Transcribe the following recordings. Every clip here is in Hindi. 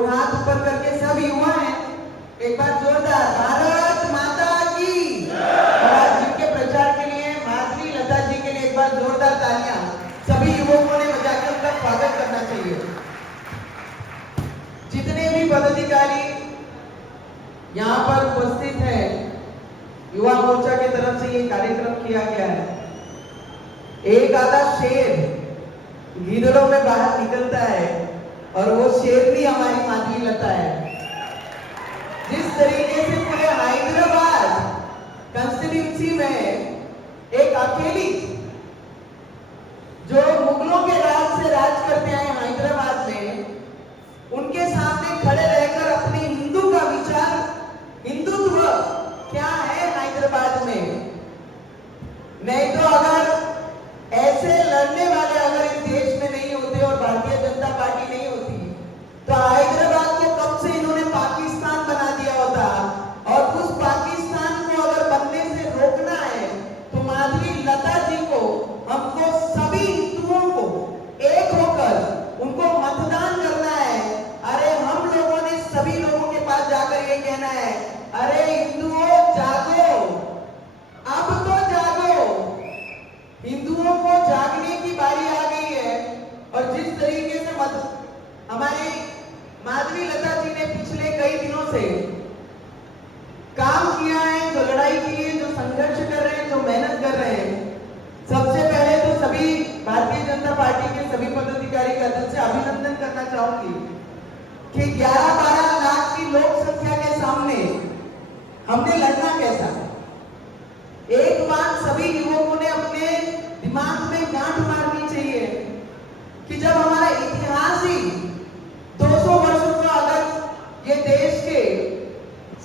तो हाथ ऊपर करके सब युवा हैं, एक बार जोरदार भारत माता की। और आज जिनके प्रचार के लिए माधवी लता जी के लिए एक बार जोरदार तालियां सभी युवकों ने बजाकर उनका स्वागत करना चाहिए। जितने भी पदाधिकारी यहाँ पर उपस्थित हैं, युवा मोर्चा की तरफ से ये कार्यक्रम किया गया है। एक आधा शेर गीदड़ों में बाहर निकलता है और वो शेरनी हमारी माधवी लता है। जिस तरीके से पूरे हैदराबाद कंस्टिट्यूंसी में एक अकेली जो मुगलों के राज से राज करते आए हैदराबाद में, उनके सामने खड़े रहकर अपने हिंदू का विचार, हिंदुत्व क्या है हैदराबाद में, नहीं तो अगर ऐसे लड़ने वाले अगर इस देश में नहीं होते और भारतीय जनता पार्टी नहीं होती तो हैदराबाद को कब से इन्होंने पाकिस्तान बना दिया होता। और उस पाकिस्तान को अगर बनने से रोकना है तो माधवी लता जी को, हमको सभी हिंदुओं को एक होकर उनको मतदान करना है। अरे हम लोगों ने सभी लोगों के पास जाकर ये कहना है, अरे हिंदुओं जागो, अब तो जागो, हिंदुओं को जागने की बारी आ गई है। और जिस तरीके से हमारे माधवी लता जी ने पिछले कई दिनों से काम किया है, जो लड़ाई की है, जो संघर्ष कर रहे हैं, जो मेहनत कर रहे हैं, सबसे पहले तो सभी भारतीय जनता पार्टी के सभी पदाधिकारी का दिल से अभिनंदन करना चाहूंगी कि 11-12 लाख की लोक संख्या के सामने हमने लड़ना कैसा। एक बात सभी युवकों ने अपने दिमाग में गांठ मारनी चाहिए कि जब हमारा इतिहास ही 200 वर्षों का अगर ये देश के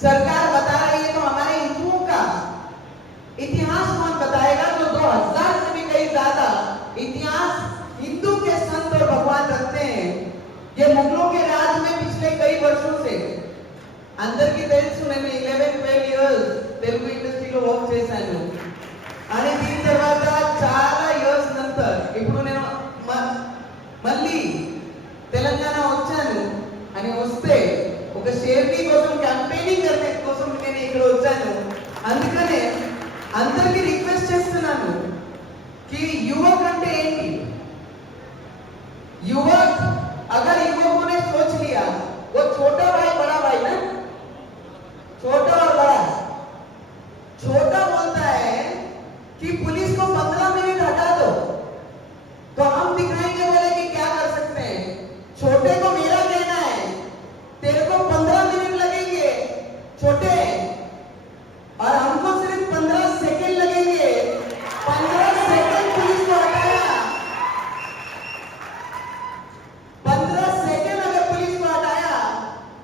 सरकार बता रही है तो हमारे हिंदुओं का इतिहास कौन बताएगा। जो 2000 से भी कई ज्यादा इतिहास हिंदू के संत और भगवान रखते हैं। ये मुगलों के राज में पिछले कई वर्षों से అందరికీ తెలుసు, నేను 11-12 ఇయర్స్ తెలుగు ఇండస్ట్రీలో వర్క్ చేశాను. అని దీని తర్వాత చాలా ఇయర్స్ నంతర్ ఇప్పుడు నేను మళ్ళీ తెలంగాణ వచ్చాను. అని వస్తే ఒక షేర్నీ కోసం క్యాంపెయినింగ్ करने కోసం నేను ఇక్కడ వచ్చాను. అందుకనే అందరికీ రిక్వెస్ట్ చేస్తున్నాను कि युवक అంటే ఏంటి, युवक अगर युवकों ने सोच लिया, वो छोटा भाई बड़ा भाई ना, छोटा और बड़ा, छोटा बोलता है कि पुलिस को 15 मिनट हटा दो तो हम दिखाएंगे बोले कि क्या कर सकते हैं। छोटे को मेरा कहना है तेरे को 15 मिनट लगेंगे छोटे, और हमको सिर्फ 15 सेकंड लगेंगे। 15 सेकंड पुलिस को हटाया, 15 सेकंड अगर पुलिस को हटाया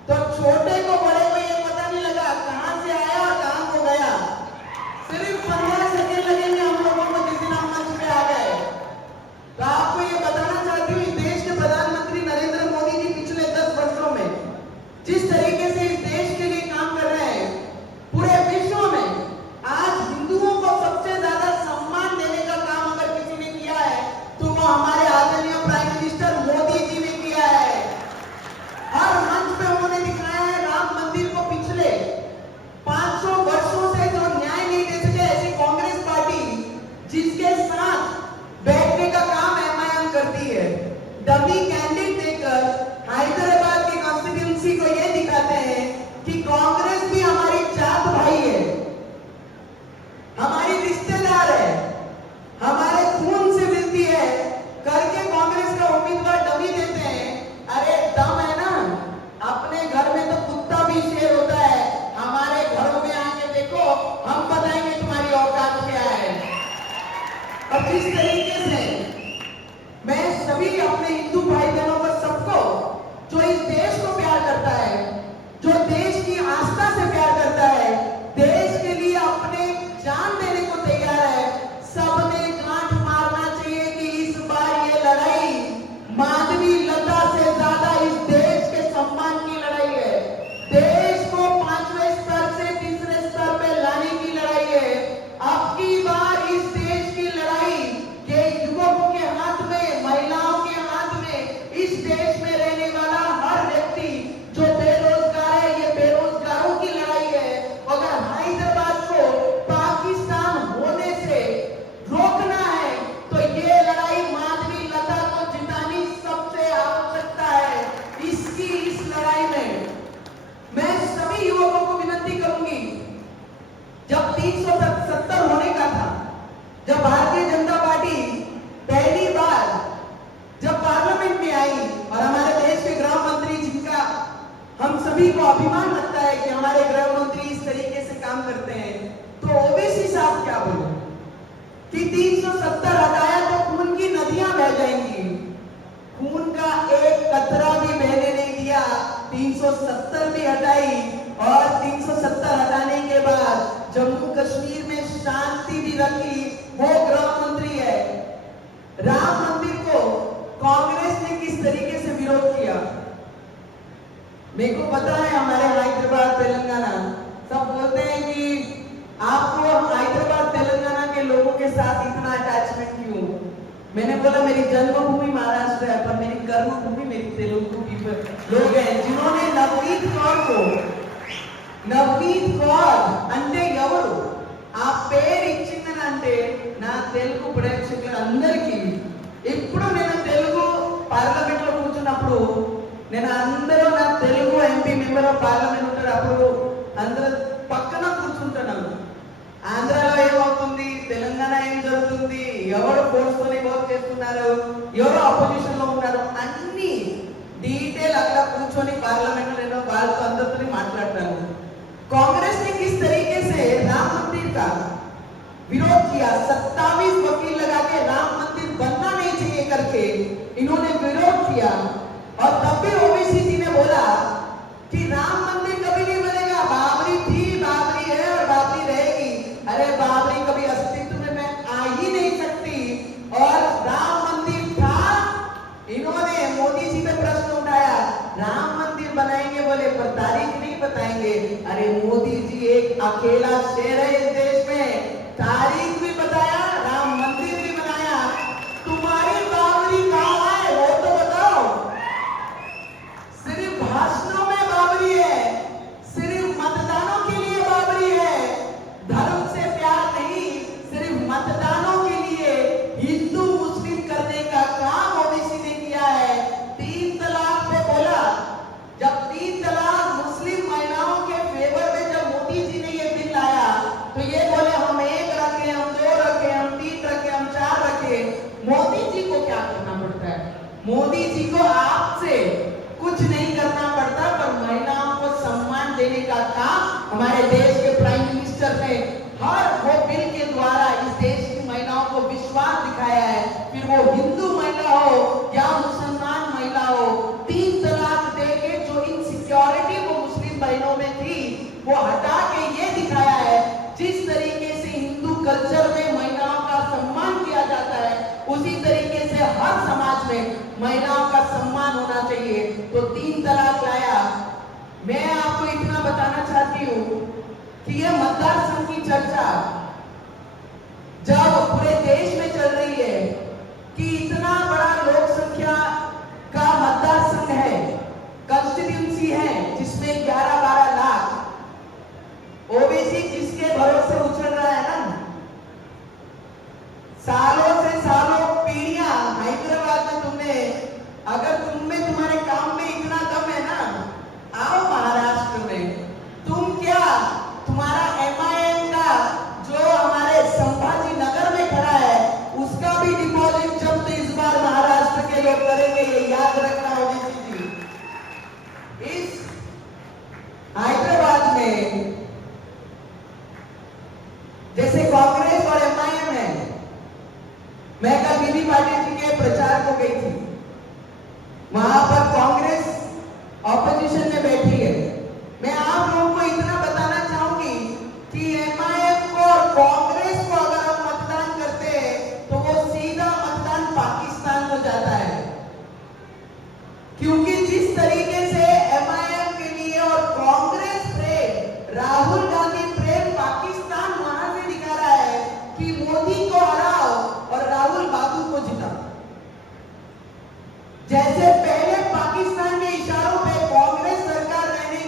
तो छोटे को बड़े को ये पता नहीं लगा कहां से आया और कहां को गया। सिर्फ 15 सेकंड लगेंगे हम लोगों को जिस दिन हम मंच पे आ गए। तो आपको ये बताना चाहती हूँ, देश के प्रधानमंत्री नरेंद्र मोदी जी पिछले 10 वर्षों में जिस तरीके से इस देश के लिए काम कर रहे हैं, पूरे विश्व में आज हिंदुओं को सबसे ज्यादा सम्मान देने का काम अगर किसी ने किया है तो वो हमारे आदरणीय प्राइम मिनिस्टर मोदी जी ने किया है। हर मंच पे उन्होंने दिखाया है राम मंदिर को पिछले 500 वर्षों से जो न्याय नहीं दे सके ऐसी कांग्रेस पार्टी जिसके साथ बैठने का काम एमआईएम करती है, डमी कैंडिडेट देकर हैदराबाद की कॉन्स्टिट्यूंसी को ये दिखाते हैं कि कांग्रेस भी हमारी जात भाई है, हमारी रिश्तेदार है, हमारे खून से मिलती है करके कांग्रेस का उम्मीदवार डमी देते हैं। अरे दम है ना, अपने घर में तो कुत्ता भी शेर होता है, हमारे घरों में आके देखो, हम बताएंगे तुम्हारी औकात क्या है। और जिस तरीके से मैं सभी अपने हिंदू भाई बहनों पर सबको जो इस देश को प्यार करता है, जो देश की आस्था से प्यार करता है, देश के लिए अपने जान देने को तैयार है, सबने गांठ मारना चाहिए कि इस बार ये लड़ाई माधवी लता से ज्यादा इस देश के सम्मान की लड़ाई है। देश को 5वें स्तर से 3रे स्तर पे लाने की लड़ाई है। अब की बार इस देश की लड़ाई सभी को अभिमान लगता है कि हमारे गृह मंत्री इस तरीके से काम करते हैं, तो ओवैसी साहब क्या बोले कि 370 हटाया तो खून की नदियां बह जाएंगी। खून का एक कतरा भी बहने नहीं दिया, 370 भी हटाई और 370 हटाने के बाद जम्मू कश्मीर में शांति भी रखी। वो गृह मंत्री है। राम मंदिर को कांग्रेस ने किस तरीके से विरोध किया, मेरे को पता है। हमारे हैदराबाद तेलंगाना सब बोलते हैं कि आपको हैदराबाद तेलंगाना के लोगों के साथ इतना अटैचमेंट क्यों। मैंने बोला मेरी जन्मभूमि महाराष्ट्र है, पर मेरी कर्मभूमि मेरी तेलुगु लोग हैं, जिन्होंने नवनीत कौर అంటే ఎవరు ఆ పేరు ఇచ్చిందనంటే నా తెలుగు ప్రేక్షకులందరికీ ఇప్పుడు నేను తెలుగు పార్లమెంట్ లో కూర్చున్నప్పుడు నేను అందరూ నా Telugu MP member of parliament ఉంటారు, అప్పుడు అందరూ పక్కన కూర్చుంటున్నాను. ఆంధ్రాలో ఏమవుతుంది, తెలంగాణ ఏం జరుగుతుంది, ఎవరు ఫోర్స్తోని వర్క్ చేస్తున్నారు, ఎవరు అపోజిషన్ లో ఉన్నారు, అన్ని డీటెయిల్ అక్కడ కూర్చొని పార్లమెంట్ లో నేను వాళ్ళతో అందరితో మాట్లాడతాను. कांग्रेस ने किस तरीके से राम मंदिर का विरोध किया, 27 वकील लगा के राम मंदिर बनना नहीं चाहिए करके इन्होंने विरोध किया। और तब भी ओवैसी जी ने बोला कि राम मंदिर कभी नहीं बनेगा, बाबरी थी, बाबरी है और बाबरी रहेगी। अरे बाबरी कभी अस्तित्व में आ ही नहीं सकती। और राम मंदिर था, इन्होंने मोदी जी पे प्रश्न उठाया राम मंदिर बनाएंगे बोले, पर तारीख नहीं बताएंगे। अरे मोदी जी एक अकेला शेर है इस देश में, तारीख भी बताया, राम मंदिर भी बनाया। तुम्हारी बाबरी कहाँ है वो तो बताओ। सिर्फ भाषणों में बाबरी है, सिर्फ मतदानों के लिए बाबरी है, धर्म से प्यार नहीं, सिर्फ मतदानों के लिए हिंदू मुस्लिम करने का काम ओवैसी ने किया है। 3 तलाक पे बोला, जब 3 तलाक मुस्लिम महिलाओं के फेवर में जब मोदी जी ने ये बिल लाया तो ये बोले हम 1 रखे, हम 2 रखे, हम 3 रखे, हम 4 रखे। मोदी जी को क्या करना पड़ता है, मोदी जी को आपसे कुछ नहीं करना पड़ता, पर महिलाओं को सम्मान देने का काम हमारे देश के प्राइम मिनिस्टर ने हर वो बिल के द्वारा इस देश की महिलाओं को विश्वास दिखाया है। फिर वो हिंदू महिला हो या मुसलमान महिला हो, 3 तलाक देके जो इनसिक्योरिटी वो मुस्लिम बहनों में थी वो हटा के ये दिखाया है जिस तरीके से हिंदू कल्चर में महिलाओं का सम्मान किया जाता है उसी तरीके से हर समाज में महिलाओं का सम्मान होना चाहिए। तो 3 तलाक लाया। मैं आपको इतना बताना चाहती हूँ कि ये मतदार संघ की चर्चा जब पूरे देश में चल रही है कि इतना बड़ा लोक संख्या का मतदार संघ है, कॉन्स्टिट्यूंसी है जिसमें 11-12 लाख, ओबीसी जिसके भरोसे उछल रहा है ना, सालों से सालों पीढ़ियां हैदराबाद में तुमने, अगर तुम में तुम्हारे काम में इतना दम है ना, आओ महाराष्ट्र में। तुम क्या, तुम्हारा एमआईएम का जो हमारे संभाजी नगर में खड़ा है उसका भी डिपॉजिट जब्त इस बार महाराष्ट्र के लोग करेंगे, ये याद रखना ओबीसी जी। इस हैदराबाद में जैसे कांग्रेस और एमआईएम है, मैं कल बीबी पाटिल जी के प्रचार को गई थी, वहां पर कांग्रेस ऑपोजिशन में बैठी है। मैं आप लोगों को इतना बताना चाहूंगी कि एमआईएम को और कांग्रेस को अगर हम मतदान करते हैं तो वो सीधा मतदान पाकिस्तान को जाता है, क्योंकि जिस तरीके से एमआईएम के लिए और कांग्रेस प्रेम, राहुल गांधी प्रेम पाकिस्तान वहां से दिखा रहा है कि मोदी को हराओ और राहुल बाबू को जिताओ। जैसे पहले पाकिस्तान के इशारों पे कांग्रेस सरकार रहने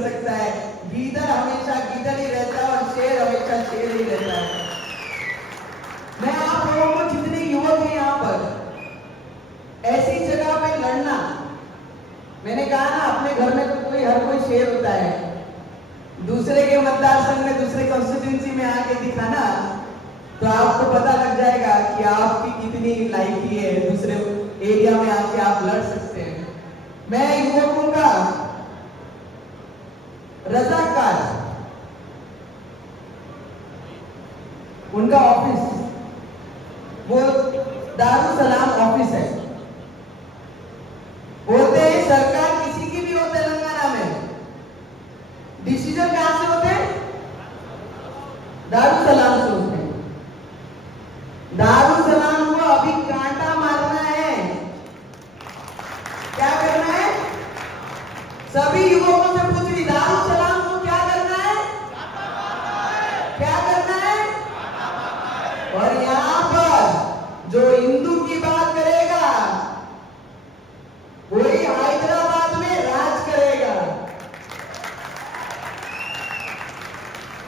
कर सकता है। गीदड़ हमेशा गीदड़ ही रहता है और शेर हमेशा शेर ही रहता है। मैं आप लोगों को जितने युवक हैं यहाँ पर ऐसी जगह पे लड़ना, मैंने कहा ना अपने घर में तो कोई हर कोई शेर होता है, दूसरे के मतदार संघ में दूसरे कॉन्स्टिट्यूंसी में आके दिखाना तो आपको पता लग जाएगा कि आपकी कितनी लायकी है, दूसरे एरिया में आके आप लड़ सकते हैं। मैं युवकों का रजाकार, उनका ऑफिस वो दारुल सलाम ऑफिस है। बोलते हैं सरकार किसी की भी हो तेलंगाना में, डिसीजन कहां से होते हैं? दारुल सलाम से होते हैं। दारुल सलाम को अभी कांटा मारना है। क्या करना है? सभी युवकों से पूछ रही, दारुल सलाम को क्या करना है? क्या करना है? और यहाँ पर जो हिंदू की बात करेगा वही हैदराबाद में राज करेगा।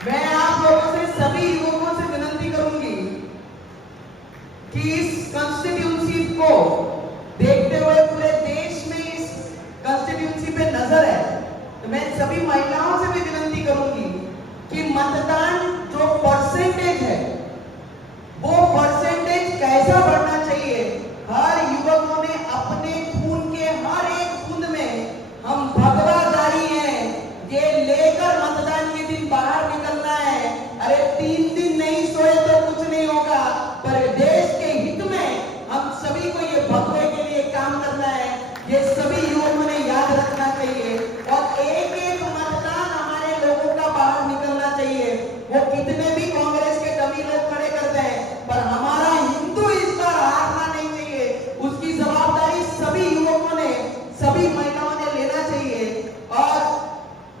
मैं आप लोगों से, सभी युवकों से विनती करूंगी कि इस कॉन्स्टिट्यूंसी को देखते हुए पूरे देश में इस कॉन्स्टिट्यूंसी पे नजर है, तो मैं सभी महिलाओं से भी विनती करूंगी कि मतदान जो परसेंटेज है वो परसेंटेज कैसा बढ़ना चाहिए। हर युवकों ने अपने खून के हर एक बूंद में हम भगवा जारी हैं, ये लेकर मतदान के दिन बाहर निकलना है। अरे 3 दिन नहीं सोए तो कुछ नहीं होगा, पर देश के हित में हम सभी को ये भगवे के लिए काम करना है, ये सभी युवकों ने याद रखना चाहिए। और एक एक मतदान हमारे लोगों का बाहर निकलना चाहिए। वो कितने भी कांग्रेस के डमी लोग खड़े करते हैं, पर हमारा हिंदू इस बार हारना नहीं चाहिए। उसकी जवाबदारी सभी युवकों ने, सभी महिलाओं ने लेना चाहिए और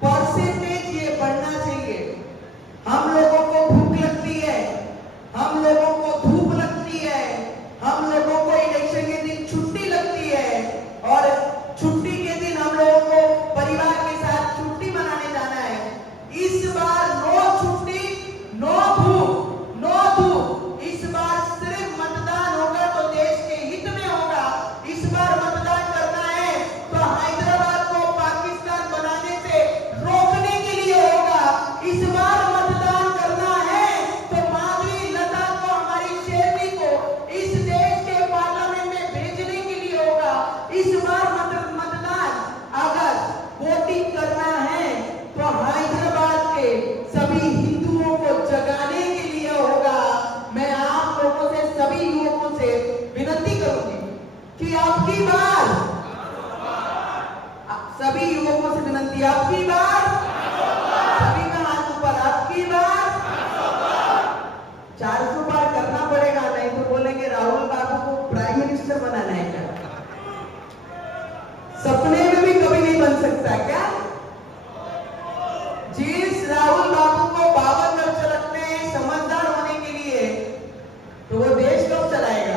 परसेंटेज ये बढ़ना चाहिए। हम लोगों को भूख लगती है, हम लोगों को धूप लगती है, हम लोगों को इलेक्शन के दिन छुट्टी लगती है और छुट्टी के दिन हम लोगों को परिवार के साथ छुट्टी मनाने जाना है। इस बार नो छुट्टी, नो भूख, नो धूप। इस बार सिर्फ मतदान होगा तो देश के हित में होगा। इस बार मतदान करना है तो हैदराबाद को पाकिस्तान बनाने से रोकने के लिए होगा। इस बार मतदान करना है तो माधवी लता को, हमारी शेरनी को इस देश के पार्लियामेंट में भेजने के लिए होगा। इस बार मतदान अगर वोटिंग करना है तो हैदराबाद के सभी हिंदुओं को जगाने के लिए होगा। मैं आप लोगों से, सभी युवकों से विनती करूंगी कि आपकी बार, सभी युवकों से विनती, आपकी बार, सभी का हाथ ऊपर, आपकी बार 400 बार करना पड़ेगा, नहीं तो बोलेंगे राहुल बाबू को प्राइम मिनिस्टर बनाना है क्या? सपने में भी कभी नहीं बन सकता क्या? जिस राहुल बाबू को 52 वर्ष लगते हैं समझदार होने के लिए, तो वो देश कब चलाएगा?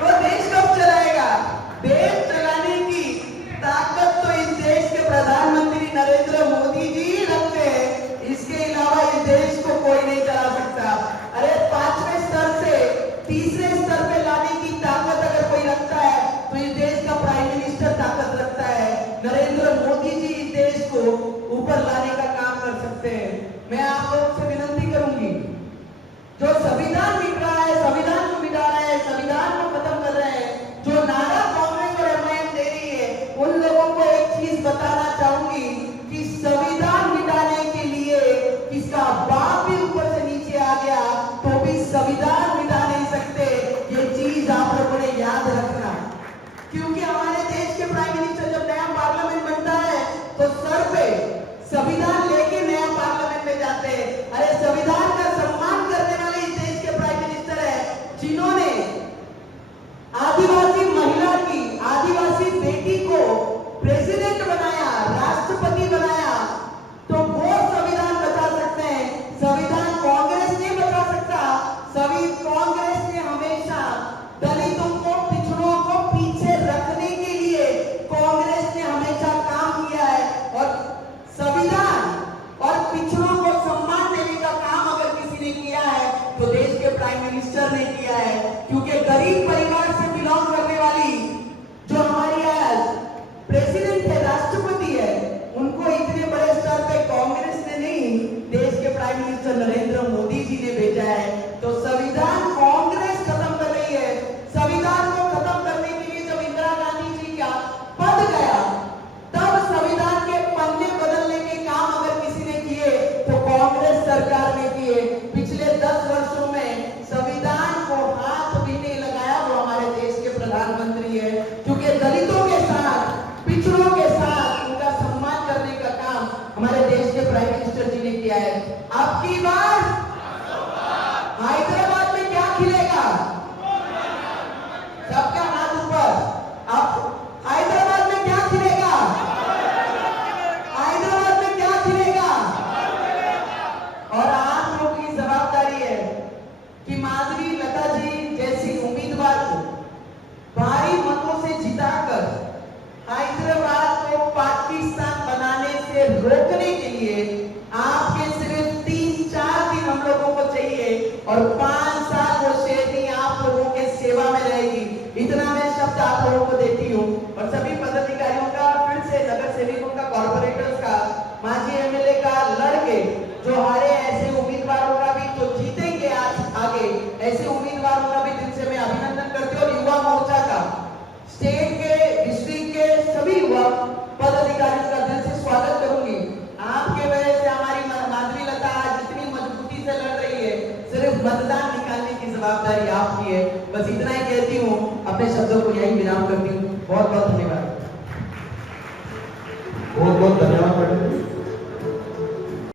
वो देश कब चलाएगा? देश चलाने की ताकत तो इस देश के प्रधानमंत्री नरेंद्र मोदी जी रखते हैं। इसके अलावा इस देश को कोई नहीं चला सकता। अरे 5वें स्तर से 3रे स्तर पे लाने की ताकत अगर कोई रखता है तो इस देश का प्राइम मिनिस्टर ताकत रखता है। नरेंद्र मोदी जी इस देश को ऊपर लाने का काम कर सकते हैं। मैं आप लोगों से विनती करूंगी, जो संविधान मिट रहा है, संविधान को मिटा रहा है, संविधान को खत्म कर रहे हैं, जो नारा कांग्रेस और एमआईएम दे रही है, उन लोगों को एक चीज बताना चाहूंगी कि संविधान मिटाने के लिए किसका बाप भी ऊपर से नीचे आ गया तो भी संविधान मिटा नहीं सकते। ये चीज आप लोगों ने याद रखना, क्योंकि हमारे देश के प्राइम मिनिस्टर जब नया पार्लियामेंट बनता है तो सर पे संविधान लेके नया पार्लियामेंट में जाते हैं। अरे संविधान का सम्मान करने वाले इस देश के प्राइम मिनिस्टर है, जिन्होंने आदिवासी महिला की, आदिवासी बेटी को प्रेसिडेंट बनाया, राष्ट्रपति बनाया, तो वो संविधान बचा सकते हैं। संविधान कांग्रेस नहीं बचा सकता। सभी कांग्रेस ने हमेशा दलितों को, पिछड़ों को पीछे रखने के लिए कांग्रेस ने हमेशा काम इतना मैं शब्द आप लोगों को देती हूँ और सभी पदाधिकारियों का, फिर से नगर सेवकों का, कॉर्पोरेटर्स का, माजी एमएलए का लड़के जो हारे ऐसे उम्मीदवारों का भी तो जीतेंगे आज आगे, ऐसे उम्मीदवारों का भी दिल से मैं अभिनंदन करती हूँ। और युवा मोर्चा का, स्टेट के, डिस्ट्रिक्ट के सभी युवा पदाधिकारियों का दिल से स्वागत करूंगी। आपके वजह से हमारी माधवी लता आज इतनी मजबूती से लड़ रही है, सिर्फ मतदान निकालने की जवाबदारी आपकी है। बस इतना ही कहती हूँ, अपने शब्दों को यही विराम करती हूँ। बहुत बहुत धन्यवाद।